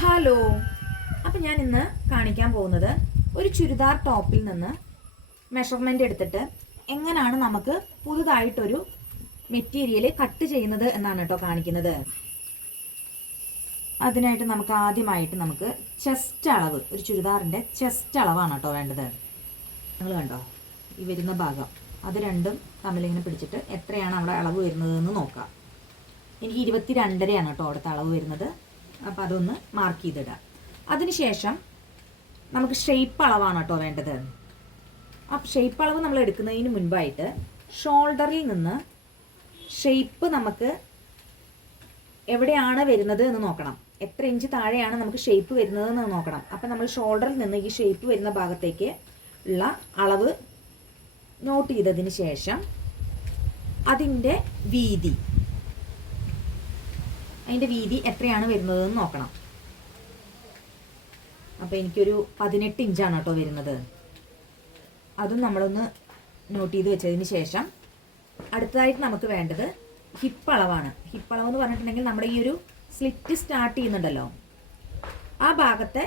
Hello. അപ്പം ഞാൻ ഇന്ന് കാണിക്കാൻ പോകുന്നത് ഒരു ചുരിദാർ ടോപ്പിൽ നിന്ന് മെഷർമെൻ്റ് എടുത്തിട്ട് എങ്ങനെയാണ് നമുക്ക് പുതുതായിട്ടൊരു മെറ്റീരിയൽ കട്ട് ചെയ്യുന്നത് എന്നാണ് കേട്ടോ കാണിക്കുന്നത്. അതിനായിട്ട് നമുക്ക് ആദ്യമായിട്ട് ചെസ്റ്റ് അളവ്, ഒരു ചുരിദാറിൻ്റെ ചെസ്റ്റ് അളവാണ് കേട്ടോ വേണ്ടത്. നിങ്ങൾ കണ്ടോ ഈ വരുന്ന ഭാഗം, അത് രണ്ടും തമ്മിലിങ്ങനെ പിടിച്ചിട്ട് എത്രയാണ് അവിടെ അളവ് വരുന്നതെന്ന് നോക്കാം. എനിക്ക് 22.5 കേട്ടോ അവിടുത്തെ അളവ് വരുന്നത്. അപ്പോൾ അതൊന്ന് മാർക്ക് ചെയ്തിടാം. അതിനുശേഷം നമുക്ക് ഷേപ്പ് അളവാണ് കേട്ടോ വേണ്ടത്. ആ ഷേപ്പ് അളവ് നമ്മൾ എടുക്കുന്നതിന് മുൻപായിട്ട് ഷോൾഡറിൽ നിന്ന് ഷേപ്പ് നമുക്ക് എവിടെയാണ് വരുന്നത് എന്ന് നോക്കണം. എത്ര ഇഞ്ച് താഴെയാണ് നമുക്ക് ഷേപ്പ് വരുന്നത് എന്ന് നോക്കണം. അപ്പം നമ്മൾ ഷോൾഡറിൽ നിന്ന് ഈ ഷേപ്പ് വരുന്ന ഭാഗത്തേക്ക് ഉള്ള അളവ് നോട്ട് ചെയ്തതിന് ശേഷം അതിൻ്റെ വീതി എത്രയാണ് വരുന്നതെന്ന് നോക്കണം. അപ്പോൾ എനിക്കൊരു 18 ഇഞ്ചാണ് കേട്ടോ വരുന്നത്. അതും നമ്മളൊന്ന് നോട്ട് ചെയ്ത് വെച്ചതിന് ശേഷം അടുത്തതായിട്ട് നമുക്ക് വേണ്ടത് ഹിപ്പ് അളവാണ്. ഹിപ്പ് അളവ് എന്ന് പറഞ്ഞിട്ടുണ്ടെങ്കിൽ നമ്മുടെ ഈ ഒരു സ്ലിറ്റ് സ്റ്റാർട്ട് ചെയ്യുന്നുണ്ടല്ലോ, ആ ഭാഗത്തെ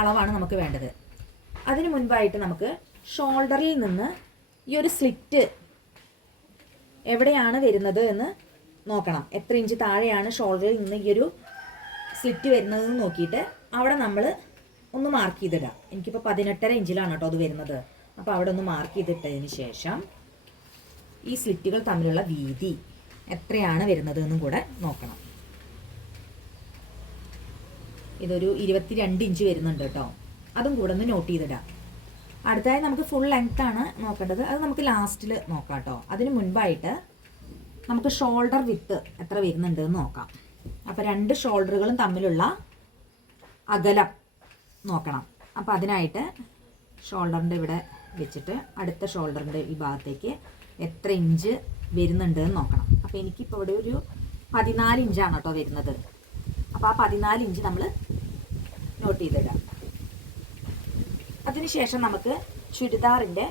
അളവാണ് നമുക്ക് വേണ്ടത്. അതിന് മുൻപായിട്ട് നമുക്ക് ഷോൾഡറിൽ നിന്ന് ഈ ഒരു സ്ലിറ്റ് എവിടെയാണ് വരുന്നത് എന്ന് നോക്കണം. എത്ര ഇഞ്ച് താഴെയാണ് ഷോൾഡറിൽ നിന്ന് ഈ ഒരു സ്ലിറ്റ് വരുന്നതെന്ന് നോക്കിയിട്ട് അവിടെ നമ്മൾ ഒന്ന് മാർക്ക് ചെയ്തിടുക. എനിക്കിപ്പോൾ 18.5 ഇഞ്ചിലാണ് കേട്ടോ അത് വരുന്നത്. അപ്പോൾ അവിടെ ഒന്ന് മാർക്ക് ചെയ്തിട്ടതിന് ശേഷം ഈ സ്ലിറ്റുകൾ തമ്മിലുള്ള വീതി എത്രയാണ് വരുന്നത് എന്നും കൂടെ നോക്കണം. ഇതൊരു 22 ഇഞ്ച് വരുന്നുണ്ട് കേട്ടോ. അതും കൂടെ ഒന്ന് നോട്ട് ചെയ്തിടാം. അടുത്തതായി നമുക്ക് ഫുൾ ലെങ്ത് ആണ് നോക്കേണ്ടത്. അത് നമുക്ക് ലാസ്റ്റിൽ നോക്കാം കേട്ടോ. അതിന് മുൻപായിട്ട് നമുക്ക് ഷോൾഡർ വിത്ത് എത്ര വരുന്നുണ്ട് എന്ന് നോക്കാം. അപ്പോൾ 2 ഷോൾഡറുകളും തമ്മിലുള്ള അകലം നോക്കണം. അപ്പോൾ അതിനായിട്ട് ഷോൾഡറിൻ്റെ ഇവിടെ വെച്ചിട്ട് അടുത്ത ഷോൾഡറിൻ്റെ ഈ ഭാഗത്തേക്ക് എത്ര ഇഞ്ച് വരുന്നുണ്ട് എന്ന് നോക്കണം. അപ്പോൾ എനിക്കിപ്പോൾ ഇവിടെ ഒരു 14 ഇഞ്ചാണ് കേട്ടോ വരുന്നത്. അപ്പോൾ ആ 14 ഇഞ്ച് നമ്മൾ നോട്ട് ചെയ്തിടാം. അതിനുശേഷം നമുക്ക് ചുരിദാറിൻ്റെ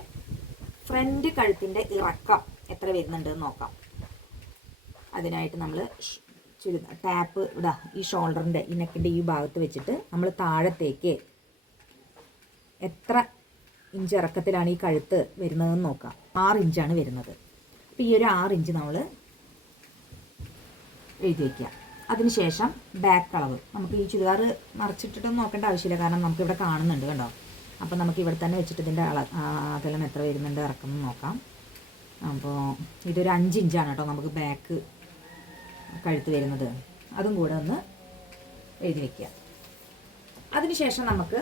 ഫ്രണ്ട് കഴുത്തിൻ്റെ ഇറക്കം എത്ര വരുന്നുണ്ട് എന്ന് നോക്കാം. അതിനായിട്ട് നമ്മൾ ടാപ്പ് ഇവിടെ ഈ ഷോൾഡറിൻ്റെ ഈ നെക്കിൻ്റെ ഈ ഭാഗത്ത് വെച്ചിട്ട് നമ്മൾ താഴത്തേക്ക് എത്ര ഇഞ്ച് ഇറക്കത്തിലാണ് ഈ കഴുത്ത് വരുന്നതെന്ന് നോക്കാം. 6 ഇഞ്ചാണ് വരുന്നത്. അപ്പോൾ ഈ ഒരു 6 ഇഞ്ച് നമ്മൾ എഴുതി വയ്ക്കുക. അതിനുശേഷം ബാക്ക് അളവ് നമുക്ക് ഈ ചുരിദാർ മറിച്ചിട്ടിട്ടൊന്നും നോക്കേണ്ട ആവശ്യമില്ല, കാരണം നമുക്കിവിടെ കാണുന്നുണ്ട് കണ്ടോ. അപ്പോൾ നമുക്ക് ഇവിടെ തന്നെ വെച്ചിട്ട് ഇതിൻ്റെ അകലം എത്ര വരുന്നുണ്ട് ഇറക്കം നോക്കാം. അപ്പോൾ ഇതൊരു 5 ഇഞ്ചാണ് കേട്ടോ നമുക്ക് ബാക്ക് കഴുത്ത് വരുന്നത്. അതും കൂടെ ഒന്ന് എഴുതി വയ്ക്കുക. അതിനുശേഷം നമുക്ക്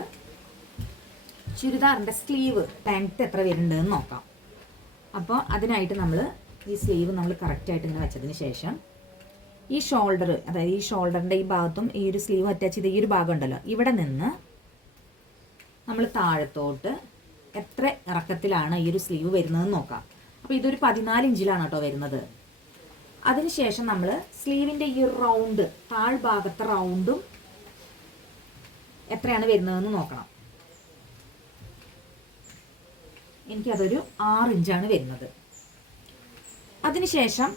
ചുരിദാറിൻ്റെ സ്ലീവ് ലെങ്ത്ത് എത്ര വരുന്നുണ്ടെന്ന് നോക്കാം. അപ്പോൾ അതിനായിട്ട് നമ്മൾ ഈ സ്ലീവ് നമ്മൾ കറക്റ്റായിട്ട് ഇങ്ങനെ വെച്ചതിന് ശേഷം ഈ ഷോൾഡർ, അതായത് ഈ ഷോൾഡറിൻ്റെ ഈ ഭാഗത്തും ഈ ഒരു സ്ലീവ് അറ്റാച്ച് ചെയ്ത ഈ ഒരു ഭാഗം ഉണ്ടല്ലോ, ഇവിടെ നിന്ന് നമ്മൾ താഴത്തോട്ട് എത്ര ഇറക്കത്തിലാണ് ഈ ഒരു സ്ലീവ് വരുന്നതെന്ന് നോക്കാം. അപ്പോൾ ഇതൊരു 14 ഇഞ്ചിലാണ് കേട്ടോ വരുന്നത്. അതിനുശേഷം നമ്മൾ സ്ലീവിൻ്റെ ഈ റൗണ്ട്, താഴ്ഭാഗത്തെ റൗണ്ടും എത്രയാണ് വരുന്നതെന്ന് നോക്കണം. എനിക്കതൊരു 6 ഇഞ്ചാണ് വരുന്നത്. അതിനുശേഷം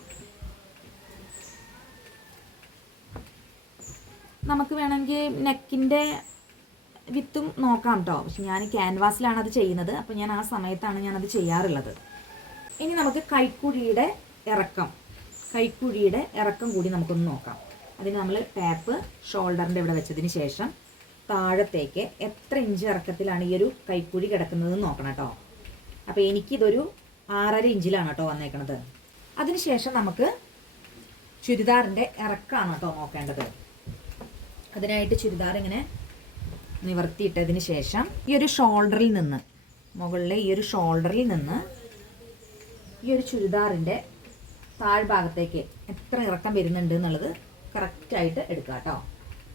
നമുക്ക് വേണമെങ്കിൽ നെക്കിൻ്റെ വിത്തും നോക്കാം കേട്ടോ. പക്ഷെ ഞാൻ ക്യാൻവാസിലാണ് അത് ചെയ്യുന്നത്. അപ്പോൾ ഞാൻ ആ സമയത്താണ് ഞാനത് ചെയ്യാറുള്ളത്. ഇനി നമുക്ക് കൈക്കുഴിയുടെ ഇറക്കം കൂടി നമുക്കൊന്ന് നോക്കാം. അതിന് നമ്മൾ ടാപ്പ് ഷോൾഡറിൻ്റെ ഇവിടെ വെച്ചതിന് ശേഷം താഴത്തേക്ക് എത്ര ഇഞ്ച് ഇറക്കത്തിലാണ് ഈ ഒരു കൈക്കുഴി കിടക്കുന്നതെന്ന് നോക്കണം കേട്ടോ. അപ്പോൾ എനിക്കിതൊരു 6.5 ഇഞ്ചിലാണ് കേട്ടോ വന്നേക്കണത്. അതിനുശേഷം നമുക്ക് ചുരിദാറിൻ്റെ ഇറക്കമാണ് കേട്ടോ നോക്കേണ്ടത്. അതിനായിട്ട് ചുരിദാർ ഇങ്ങനെ നിവർത്തിയിട്ടതിന് ശേഷം ഈ ഒരു ഷോൾഡറിൽ നിന്ന്, മുകളിലെ ഈ ഒരു ഷോൾഡറിൽ നിന്ന് ഈ ഒരു ചുരിദാറിൻ്റെ താഴ്ഭാഗത്തേക്ക് എത്ര ഇറക്കം വരുന്നുണ്ട് എന്നുള്ളത് കറക്റ്റായിട്ട് എടുക്കുക കേട്ടോ.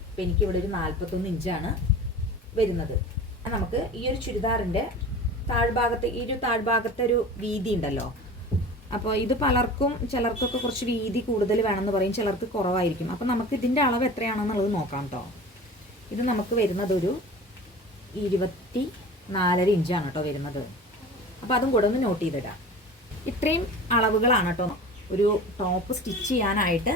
അപ്പോൾ എനിക്കിവിടെ ഒരു 41 ഇഞ്ചാണ് വരുന്നത്. നമുക്ക് ഈ ഒരു ചുരിദാറിൻ്റെ താഴ്ഭാഗത്തെ ഒരു വീതി ഉണ്ടല്ലോ, അപ്പോൾ ഇത് ചിലർക്കൊക്കെ കുറച്ച് വീതി കൂടുതൽ വേണമെന്ന് പറയും, ചിലർക്ക് കുറവായിരിക്കും. അപ്പോൾ നമുക്ക് ഇതിൻ്റെ അളവ് എത്രയാണെന്നുള്ളത് നോക്കാം കേട്ടോ. ഇത് നമുക്ക് വരുന്നത് ഒരു 24.5 ഇഞ്ചാണ് കേട്ടോ വരുന്നത്. അപ്പോൾ അതും കൂടെ ഒന്ന് നോട്ട് ചെയ്തിടാം. ഇത്രയും അളവുകളാണ് കേട്ടോ ഒരു ടോപ്പ് സ്റ്റിച്ച് ചെയ്യാനായിട്ട്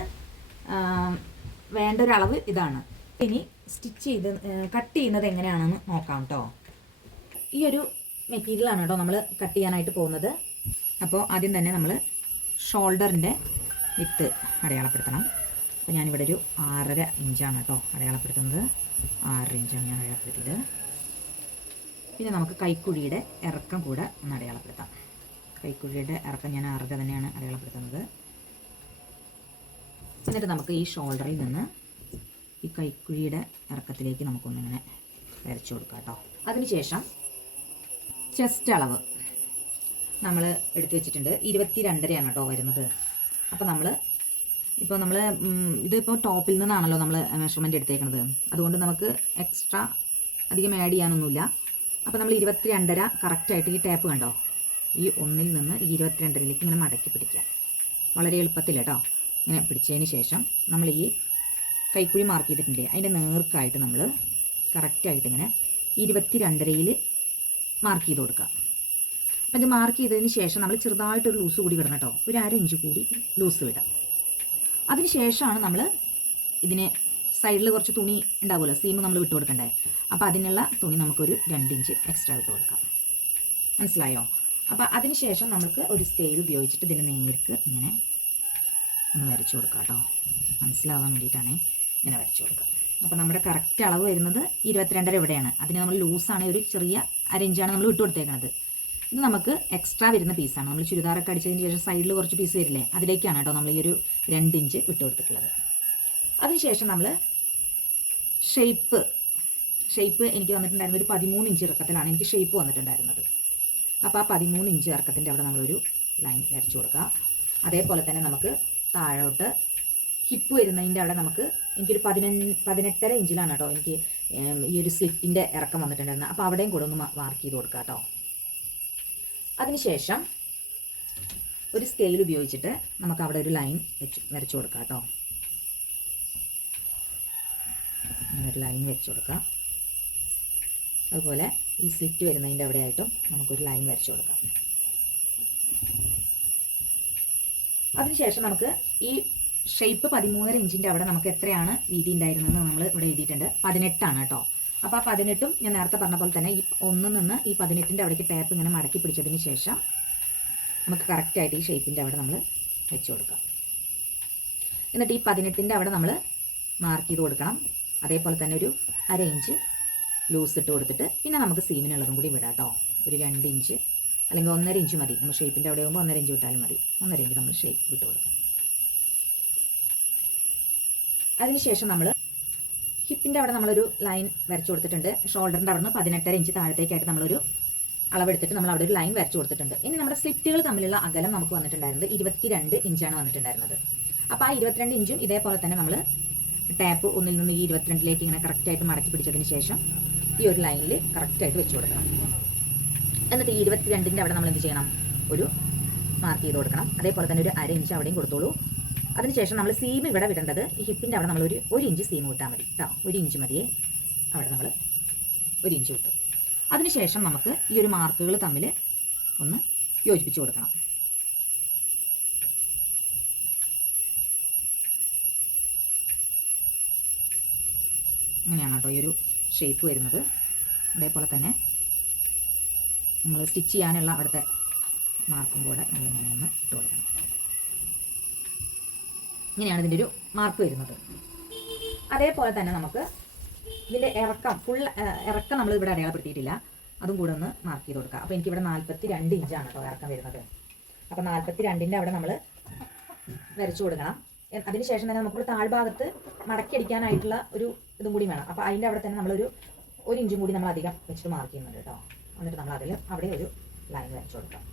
വേണ്ട ഒരളവ് ഇതാണ്. നമുക്കിനി കട്ട് ചെയ്യുന്നത് എങ്ങനെയാണെന്ന് നോക്കാം കേട്ടോ. ഈ ഒരു മെറ്റീരിയലാണ് കേട്ടോ നമ്മൾ കട്ട് ചെയ്യാനായിട്ട് പോകുന്നത്. അപ്പോൾ ആദ്യം തന്നെ നമ്മൾ ഷോൾഡറിൻ്റെ വിത്ത് അടയാളപ്പെടുത്തണം. അപ്പോൾ ഞാനിവിടെ ഒരു 6.5 ഇഞ്ചാണ് കേട്ടോ അടയാളപ്പെടുത്തുന്നത്. 6 ഇഞ്ചാണ് ഞാൻ അടയാളപ്പെടുത്തിയത്. പിന്നെ നമുക്ക് കൈക്കുഴിയുടെ ഇറക്കം കൂടെ ഒന്ന് അടയാളപ്പെടുത്താം. കൈക്കുഴിയുടെ ഇറക്കം ഞാൻ 6.5 തന്നെയാണ് അടയാളപ്പെടുത്തുന്നത്. എന്നിട്ട് നമുക്ക് ഈ ഷോൾഡറിൽ നിന്ന് ഈ കൈക്കുഴിയുടെ ഇറക്കത്തിലേക്ക് നമുക്കൊന്നിങ്ങനെ വരച്ചു കൊടുക്കാം കേട്ടോ. അതിനുശേഷം ചെസ്റ്റ് അളവ് നമ്മൾ എടുത്തു വെച്ചിട്ടുണ്ട്. 22.5 കേട്ടോ വരുന്നത്. അപ്പോൾ നമ്മൾ ഇതിപ്പോൾ ടോപ്പിൽ നിന്നാണല്ലോ നമ്മൾ മെഷർമെൻറ്റ് എടുത്തേക്കുന്നത്. അതുകൊണ്ട് നമുക്ക് എക്സ്ട്രാ അധികം ആഡ് ചെയ്യാനൊന്നുമില്ല. അപ്പോൾ നമ്മൾ 22.5 കറക്റ്റായിട്ട് ഈ ടേപ്പ് കണ്ടോ, ഈ 1 നിന്ന് ഈ 22.5ലേക്ക് ഇങ്ങനെ മടക്കി പിടിക്കുക. വളരെ എളുപ്പത്തിൽ കേട്ടോ. ഇങ്ങനെ പിടിച്ചതിന് ശേഷം നമ്മൾ ഈ കൈക്കുഴി മാർക്ക് ചെയ്തിട്ടില്ലേ, അതിൻ്റെ നേർക്കായിട്ട് നമ്മൾ കറക്റ്റായിട്ട് ഇങ്ങനെ 22.5ൽ മാർക്ക് ചെയ്ത് കൊടുക്കുക. അപ്പം ഇത് മാർക്ക് ചെയ്തതിന് ശേഷം നമ്മൾ ചെറുതായിട്ടൊരു ലൂസ് കൂടി വിടണം കേട്ടോ. ഒരു 1/2 ഇഞ്ച് കൂടി ലൂസ് വിടാം. അതിന് ശേഷമാണ് നമ്മൾ ഇതിന് സൈഡിൽ കുറച്ച് തുണി ഉണ്ടാവുമല്ലോ, സീം നമ്മൾ വിട്ട് കൊടുക്കണ്ടേ. അപ്പോൾ അതിനുള്ള തുണി നമുക്കൊരു 2 ഇഞ്ച് എക്സ്ട്രാ വിട്ട് കൊടുക്കാം. മനസ്സിലായോ? അപ്പോൾ അതിന് ശേഷം നമുക്ക് ഒരു സ്കെയിൽ ഉപയോഗിച്ചിട്ട് ഇതിന് നേർക്ക് ഇങ്ങനെ ഒന്ന് വരച്ചു കൊടുക്കാം കേട്ടോ. മനസ്സിലാവാൻ വേണ്ടിയിട്ടാണ് ഇങ്ങനെ വരച്ചു കൊടുക്കുക. അപ്പോൾ നമ്മുടെ കറക്റ്റ് അളവ് വരുന്നത് 22.5 ഇവിടെയാണ്. അതിന് നമ്മൾ ലൂസാണ്, ഒരു ചെറിയ 1/2 ഇഞ്ചാണ് നമ്മൾ വിട്ട് കൊടുത്തേക്കുന്നത്. ഇത് നമുക്ക് എക്സ്ട്രാ വരുന്ന പീസാണ്. നമ്മൾ ചുരിദാറൊക്കെ അടിച്ചതിന് ശേഷം സൈഡിൽ കുറച്ച് പീസ് വരില്ലേ, അതിലേക്കാണ് കേട്ടോ നമ്മൾ ഈ ഒരു 2 ഇഞ്ച് വിട്ട് കൊടുത്തിട്ടുള്ളത്. അതിനുശേഷം നമ്മൾ ഷേപ്പ് എനിക്ക് വന്നിട്ടുണ്ടായിരുന്നത് ഒരു 13 ഇഞ്ച് ഇറക്കത്തിലാണ് എനിക്ക് ഷേപ്പ് വന്നിട്ടുണ്ടായിരുന്നത്. അപ്പോൾ ആ 13 ഇഞ്ച് ഇറക്കത്തിൻ്റെ അവിടെ നമ്മളൊരു ലൈൻ വരച്ചു കൊടുക്കുക. അതേപോലെ തന്നെ നമുക്ക് താഴോട്ട് ഹിപ്പ് വരുന്നതിൻ്റെ അവിടെ എനിക്കൊരു 18.5 ഇഞ്ചിലാണ് കേട്ടോ എനിക്ക് ഈ ഒരു സ്ലിറ്റിൻ്റെ ഇറക്കം വന്നിട്ടുണ്ടായിരുന്നത്. അപ്പോൾ അവിടെയും കൂടെ ഒന്ന് മാർക്ക് ചെയ്ത് കൊടുക്കുക കേട്ടോ. അതിനുശേഷം ഒരു സ്കെയിൽ ഉപയോഗിച്ചിട്ട് നമുക്ക് അവിടെ ഒരു ലൈൻ വരച്ചു കൊടുക്കാം കേട്ടോ. ഒരു ലൈൻ വെച്ച് കൊടുക്കാം. അതുപോലെ ഈ സ്ലിറ്റ് വരുന്നതിൻ്റെ അവിടെയായിട്ടും നമുക്കൊരു ലൈൻ വരച്ചു കൊടുക്കാം. അതിനുശേഷം നമുക്ക് ഈ ഷേപ്പ് 13.5 ഇഞ്ചിൻ്റെ അവിടെ നമുക്ക് എത്രയാണ് വീതി ഉണ്ടായിരുന്നതെന്ന് നമ്മൾ ഇവിടെ എഴുതിയിട്ടുണ്ട്. 18 കേട്ടോ. അപ്പോൾ ആ 18 ഞാൻ നേരത്തെ പറഞ്ഞ പോലെ തന്നെ ഈ 1 നിന്ന് ഈ 18ൻ്റെ അവിടേക്ക് ടാപ്പ് ഇങ്ങനെ മടക്കി പിടിച്ചതിന് ശേഷം നമുക്ക് കറക്റ്റായിട്ട് ഈ ഷേപ്പിൻ്റെ അവിടെ നമ്മൾ വെച്ച് കൊടുക്കാം. എന്നിട്ട് ഈ 18ൻ്റെ അവിടെ നമ്മൾ മാർക്ക് ചെയ്ത് കൊടുക്കണം. അതേപോലെ തന്നെ ഒരു 1/2 ഇഞ്ച് ലൂസ് ഇട്ട് കൊടുത്തിട്ട് പിന്നെ നമുക്ക് സീമിനുള്ളതും കൂടി വിടാം കേട്ടോ. ഒരു 2 ഇഞ്ച് അല്ലെങ്കിൽ 1.5 ഇഞ്ച് മതി. നമ്മൾ ഷേപ്പിൻ്റെ അവിടെ ആകുമ്പോൾ 1.5 ഇഞ്ച് വിട്ടാലും മതി. 1.5 ഇഞ്ച് നമ്മൾ ഷേപ്പ് വിട്ട് കൊടുക്കാം. അതിനുശേഷം നമ്മൾ ഹിപ്പിൻ്റെ അവിടെ നമ്മളൊരു ലൈൻ വരച്ചു കൊടുത്തിട്ടുണ്ട്. ഷോൾഡറിൻ്റെ അവിടെ നിന്ന് 18.5 ഇഞ്ച് താഴത്തേക്കായിട്ട് നമ്മളൊരു അളവെടുത്തിട്ട് നമ്മൾ അവിടെ ഒരു ലൈൻ വരച്ചു കൊടുത്തിട്ടുണ്ട്. ഇനി നമ്മുടെ സ്ലിറ്റുകൾ തമ്മിലുള്ള അകലം നമുക്ക് വന്നിട്ടുണ്ടായിരുന്നത് 22 ഇഞ്ചാണ് വന്നിട്ടുണ്ടായിരുന്നത്. അപ്പോൾ ആ 22 ഇഞ്ചും ഇതേപോലെ തന്നെ നമ്മൾ ടാപ്പ് 1 നിന്ന് ഈ 22ലേക്ക് ഇങ്ങനെ കറക്റ്റായിട്ട് മടക്കി പിടിച്ചതിന് ശേഷം ഈ ഒരു ലൈനിൽ കറക്റ്റായിട്ട് വെച്ച് കൊടുക്കണം. എന്നിട്ട് ഈ 22ൻ്റെ അവിടെ നമ്മൾ എന്ത് ചെയ്യണം, ഒരു മാർക്ക് ചെയ്ത് കൊടുക്കണം. അതേപോലെ തന്നെ ഒരു 1/2 ഇഞ്ച് അവിടെയും കൊടുത്തോളൂ. അതിനുശേഷം നമ്മൾ സീം ഇവിടെ വിടേണ്ടത് ഈ ഹിപ്പിൻ്റെ അവിടെ നമ്മൾ ഒരു ഇഞ്ച് സീം വിട്ടാൽ മതി കേട്ടോ. 1 ഇഞ്ച് മതിയേ. അവിടെ നമ്മൾ 1 ഇഞ്ച് വിട്ടു. അതിനുശേഷം നമുക്ക് ഈ ഒരു മാർക്കുകൾ തമ്മിൽ ഒന്ന് യോജിപ്പിച്ച് കൊടുക്കണം. അങ്ങനെയാണ് കേട്ടോ ഈ ഒരു ഷേപ്പ് വരുന്നത്. അതേപോലെ തന്നെ നമ്മൾ സ്റ്റിച്ച് ചെയ്യാനുള്ള അവിടുത്തെ മാർക്കും കൂടെ നമ്മളിങ്ങനെ ഒന്ന് ഇട്ട് കൊടുക്കണം. ഇങ്ങനെയാണ് ഇതിൻ്റെ ഒരു മാർക്ക് വരുന്നത്. അതേപോലെ തന്നെ നമുക്ക് ഇതിൻ്റെ ഇറക്കം നമ്മൾ ഇവിടെ അടയാളപ്പെടുത്തിയിട്ടില്ല, അതും കൂടെ ഒന്ന് മാർക്ക് ചെയ്ത് കൊടുക്കുക. അപ്പോൾ എനിക്കിവിടെ 42 ഇഞ്ചാണ് കേട്ടോ ഇറക്കം വരുന്നത്. അപ്പോൾ 42ൻ്റെ അവിടെ നമ്മൾ വരച്ചു കൊടുക്കണം. അതിനുശേഷം തന്നെ നമുക്കിവിടെ താഴ്ഭാഗത്ത് മടക്കിയടിക്കാനായിട്ടുള്ള ഒരു ഇതും കൂടി വേണം. അപ്പോൾ അതിൻ്റെ അവിടെ തന്നെ നമ്മളൊരു 1 ഇഞ്ചും കൂടി നമ്മൾ അധികം വെച്ചിട്ട് മാർക്ക് ചെയ്യുന്നുണ്ട് കേട്ടോ. എന്നിട്ട് നമ്മൾ അവിടെ ഒരു ലൈൻ വരച്ചു കൊടുക്കാം.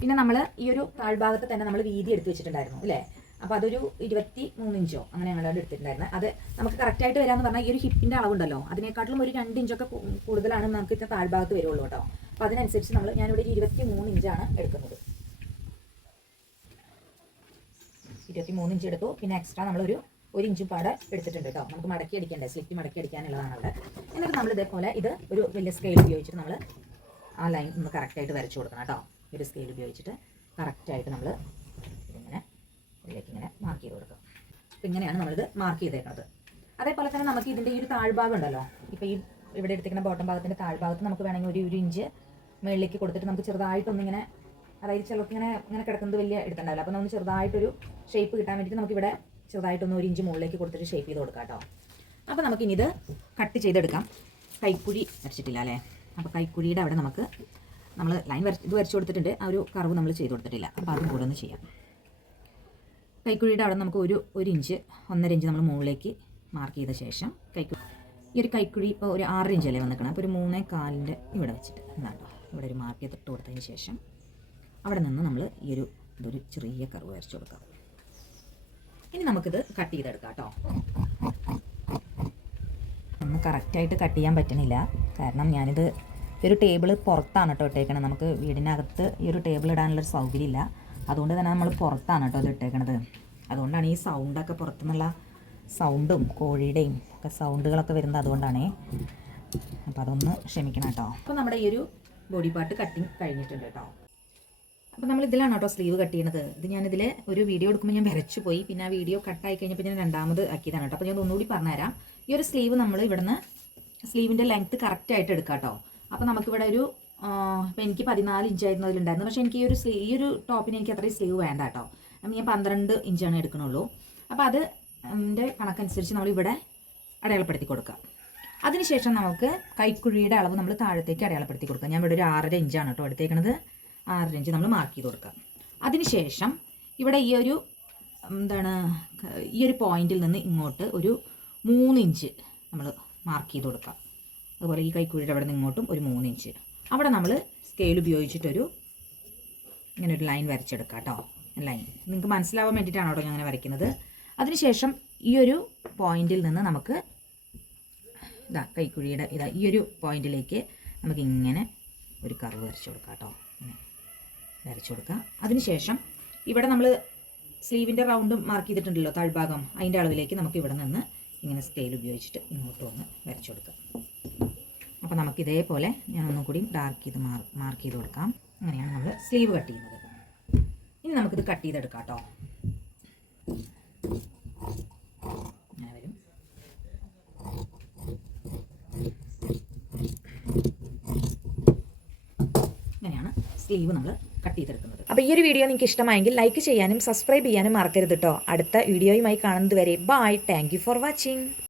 പിന്നെ നമ്മൾ ഈ ഒരു താഴ്ഭാഗത്ത് തന്നെ നമ്മൾ വീതി എടുത്ത് വെച്ചിട്ടുണ്ടായിരുന്നു അല്ലേ. അപ്പോൾ അതൊരു 23 ഇഞ്ചോ അങ്ങനെ ഞങ്ങളോട് എടുത്തിട്ടുണ്ടായിരുന്നത്. അത് നമുക്ക് കറക്റ്റായിട്ട് വരാമെന്ന് പറഞ്ഞാൽ ഈ ഒരു ഹിപ്പിൻ്റെ അളവുണ്ടല്ലോ, അതിനേക്കാട്ടിലും ഒരു 2 ഇഞ്ചൊക്കെ കൂടുതലാണ് നമുക്ക് ഇത്ര താഴ്ഭാഗത്ത് വരുള്ളൂ കേട്ടോ. അപ്പോൾ അതിനനുസരിച്ച് ഞാനിവിടെ 23 ഇഞ്ചാണ് എടുക്കുന്നത്. 23 ഇഞ്ച് എടുത്തു. പിന്നെ എക്സ്ട്രാ നമ്മളൊരു 1 ഇഞ്ചും പാടെ എടുത്തിട്ടുണ്ട് കേട്ടോ. നമുക്ക് മടക്കി അടിക്കണ്ടേ, സ്ലിറ്റ് മടക്കി അടിക്കാനുള്ളതാണ് അവിടെ. എന്നിട്ട് നമ്മൾ ഇതേപോലെ ഇത് ഒരു വലിയ സ്കെയിൽ ഉപയോഗിച്ചിട്ട് നമ്മൾ ആ ലൈൻ ഒന്ന് കറക്റ്റായിട്ട് വരച്ചു കൊടുക്കണം കേട്ടോ. ഒരു സ്കെയിൽ ഉപയോഗിച്ചിട്ട് കറക്റ്റായിട്ട് നമ്മൾ ഇതിങ്ങനെ ഇതിലേക്ക് ഇങ്ങനെ മാർക്ക് ചെയ്ത് കൊടുക്കുക. അപ്പോൾ ഇങ്ങനെയാണ് നമ്മളിത് മാർക്ക് ചെയ്തേക്കുന്നത്. അതേപോലെ തന്നെ നമുക്ക് ഇതിൻ്റെ ഈ ഒരു താഴ്ഭാഗം ഉണ്ടല്ലോ, ഇപ്പോൾ ഈ ഇവിടെ എടുത്തിരിക്കുന്ന ബോട്ടം ഭാഗത്തിൻ്റെ താഴ്ഭാഗത്ത് നമുക്ക് വേണമെങ്കിൽ ഒരു ഇഞ്ച് മുകളിലേക്ക് കൊടുത്തിട്ട് നമുക്ക് ചെറുതായിട്ടൊന്നിങ്ങനെ, അതായത് ചിലർക്ക് ഇങ്ങനെ കിടക്കുന്നത് വലിയ എടുത്തിട്ടുണ്ടാവില്ല, അപ്പോൾ നമ്മൾ ചെറുതായിട്ടൊരു ഷേപ്പ് കിട്ടാൻ വേണ്ടിയിട്ട് നമുക്കിവിടെ ചെറുതായിട്ടൊന്ന് 1 ഇഞ്ച് മുകളിലേക്ക് കൊടുത്തിട്ട് ഷേപ്പ് ചെയ്ത് കൊടുക്കാം കേട്ടോ. അപ്പോൾ നമുക്കിനിത് കട്ട് ചെയ്തെടുക്കാം. കൈക്കുഴി വരച്ചിട്ടില്ല അല്ലേ, അപ്പോൾ കൈക്കുഴിയുടെ അവിടെ നമ്മൾ ലൈൻ ഇത് വരച്ച് കൊടുത്തിട്ടുണ്ട്, ആ ഒരു കർവ് നമ്മൾ ചെയ്ത് കൊടുത്തിട്ടില്ല. അപ്പോൾ അതും കൂടെ ഒന്ന് ചെയ്യാം. കൈക്കുഴിയുടെ അവിടെ നമുക്ക് ഒരു ഇഞ്ച് 1.5 ഇഞ്ച് നമ്മൾ മുകളിലേക്ക് മാർക്ക് ചെയ്ത ശേഷം ഈ ഒരു കൈക്കുഴി ഇപ്പോൾ ഒരു 6 ഇഞ്ചല്ലേ വന്നിക്കണം, അപ്പോൾ ഒരു 3.4 ഇവിടെ വെച്ചിട്ട് എന്നാട്ടോ ഇവിടെ ഒരു മാർക്ക് ചെയ്തിട്ട് കൊടുത്തതിന് ശേഷം അവിടെ നിന്ന് നമ്മൾ ഇതൊരു ചെറിയ കർവ് വരച്ച് കൊടുക്കാം. ഇനി നമുക്കിത് കട്ട് ചെയ്തെടുക്കാം കേട്ടോ. ഒന്ന് കറക്റ്റായിട്ട് കട്ട് ചെയ്യാൻ പറ്റുന്നില്ല, കാരണം ഞാനിത് ഒരു ടേബിൾ പുറത്താണ് കേട്ടോ ഇട്ടേക്കണത്. നമുക്ക് വീടിനകത്ത് ഈ ഒരു ടേബിൾ ഇടാനുള്ളൊരു സൗകര്യമില്ല, അതുകൊണ്ട് തന്നെ നമ്മൾ പുറത്താണ് കേട്ടോ ഇത് ഇട്ടേക്കണത്. അതുകൊണ്ടാണ് ഈ സൗണ്ടൊക്കെ പുറത്തുനിന്നുള്ള സൗണ്ടും കോഴിയുടെയും ഒക്കെ സൗണ്ടുകളൊക്കെ വരുന്നത്, അതുകൊണ്ടാണേ. അപ്പോൾ അതൊന്ന് ക്ഷമിക്കണം കേട്ടോ. അപ്പോൾ നമ്മുടെ ഈ ഒരു ബോഡി പാർട്ട് കട്ടിങ് കഴിഞ്ഞിട്ടുണ്ട് കേട്ടോ. അപ്പോൾ നമ്മൾ ഇതിലാണ് കേട്ടോ സ്ലീവ് കട്ട് ചെയ്യുന്നത്. ഇത് ഞാനിതിൽ ഒരു വീഡിയോ എടുക്കുമ്പോൾ ഞാൻ വരച്ചു പോയി, പിന്നെ ആ വീഡിയോ കട്ടായി കഴിഞ്ഞപ്പോൾ ഞാൻ രണ്ടാമത് ആക്കിയതാണ് കേട്ടോ. അപ്പോൾ ഞാൻ ഒന്നുകൂടി പറഞ്ഞുതരാം. ഈ ഒരു സ്ലീവ് നമ്മൾ ഇവിടുന്ന് സ്ലീവിൻ്റെ ലെങ്ത്ത് കറക്റ്റായിട്ട് എടുക്കാം കേട്ടോ. അപ്പോൾ നമുക്കിവിടെ ഇപ്പോൾ എനിക്ക് 14 ഇഞ്ചായിരുന്നു അതിലുണ്ടായിരുന്നത്, പക്ഷേ എനിക്ക് ഈ ഒരു ടോപ്പിന് എനിക്ക് അത്രയും സ്ലീവ് വേണ്ട കേട്ടോ. ഞാൻ 12 ഇഞ്ചാണ് എടുക്കണുള്ളൂ. അപ്പോൾ അതിൻ്റെ കണക്കനുസരിച്ച് നമ്മളിവിടെ അടയാളപ്പെടുത്തി കൊടുക്കുക. അതിനുശേഷം നമുക്ക് കൈക്കുഴിയുടെ അളവ് നമ്മൾ താഴത്തേക്ക് അടയാളപ്പെടുത്തി കൊടുക്കുക. ഞാൻ ഇവിടെ ഒരു 6.5 ഇഞ്ചാണ് കേട്ടോ എടുത്തേക്കണത്. 6.5 ഇഞ്ച് നമ്മൾ മാർക്ക് ചെയ്ത് കൊടുക്കുക. അതിനുശേഷം ഇവിടെ ഈ ഒരു പോയിന്റിൽ നിന്ന് ഇങ്ങോട്ട് ഒരു 3 ഇഞ്ച് നമ്മൾ മാർക്ക് ചെയ്ത് കൊടുക്കുക. അതുപോലെ ഈ കൈക്കുഴിയുടെ അവിടെ നിന്ന് ഇങ്ങോട്ടും ഒരു 3 ഇഞ്ച്. അവിടെ നമ്മൾ സ്കെയിൽ ഉപയോഗിച്ചിട്ടൊരു ഇങ്ങനെ ഒരു ലൈൻ വരച്ചെടുക്കുക കേട്ടോ. ലൈൻ നിങ്ങൾക്ക് മനസ്സിലാവാൻ വേണ്ടിയിട്ടാണ് കേട്ടോ ഞാൻ അങ്ങനെ വരയ്ക്കുന്നത്. അതിനുശേഷം ഈ ഒരു പോയിന്റിൽ നിന്ന് നമുക്ക് കൈക്കുഴിയുടെ ഈ ഒരു പോയിന്റിലേക്ക് നമുക്ക് ഇങ്ങനെ ഒരു കർവ് വരച്ചു കൊടുക്കാം കേട്ടോ. ഇങ്ങനെ വരച്ചു കൊടുക്കുക. അതിനുശേഷം ഇവിടെ നമ്മൾ സ്ലീവിൻ്റെ റൗണ്ട് മാർക്ക് ചെയ്തിട്ടുണ്ടല്ലോ താഴ്ഭാഗം, അതിൻ്റെ അളവിലേക്ക് നമുക്ക് ഇവിടെ നിന്ന് ഇങ്ങനെ സ്കെയിൽ ഉപയോഗിച്ചിട്ട് ഇങ്ങോട്ട് വന്ന് വരച്ചു കൊടുക്കാം. അപ്പോൾ നമുക്ക് ഇതേപോലെ ഞാൻ ഒന്നും കൂടി ഡാർക്ക് ചെയ്ത് മാർക്ക് ചെയ്ത് കൊടുക്കാം. അങ്ങനെയാണ് നമ്മൾ സ്ലീവ് കട്ട് ചെയ്യുന്നത്. ഇനി നമുക്കിത് കട്ട് ചെയ്തെടുക്കാം കേട്ടോ. അങ്ങനെ വരും. ഇങ്ങനെയാണ് സ്ലീവ് നമ്മൾ കട്ട് ചെയ്തെടുക്കുന്നത്. അപ്പോൾ ഈ ഒരു വീഡിയോ നിങ്ങൾക്ക് ഇഷ്ടമായെങ്കിൽ ലൈക്ക് ചെയ്യാനും സബ്സ്ക്രൈബ് ചെയ്യാനും മറക്കരുത് കേട്ടോ. അടുത്ത വീഡിയോയുമായി കാണുന്നത് വരെ bye. Thank you for watching.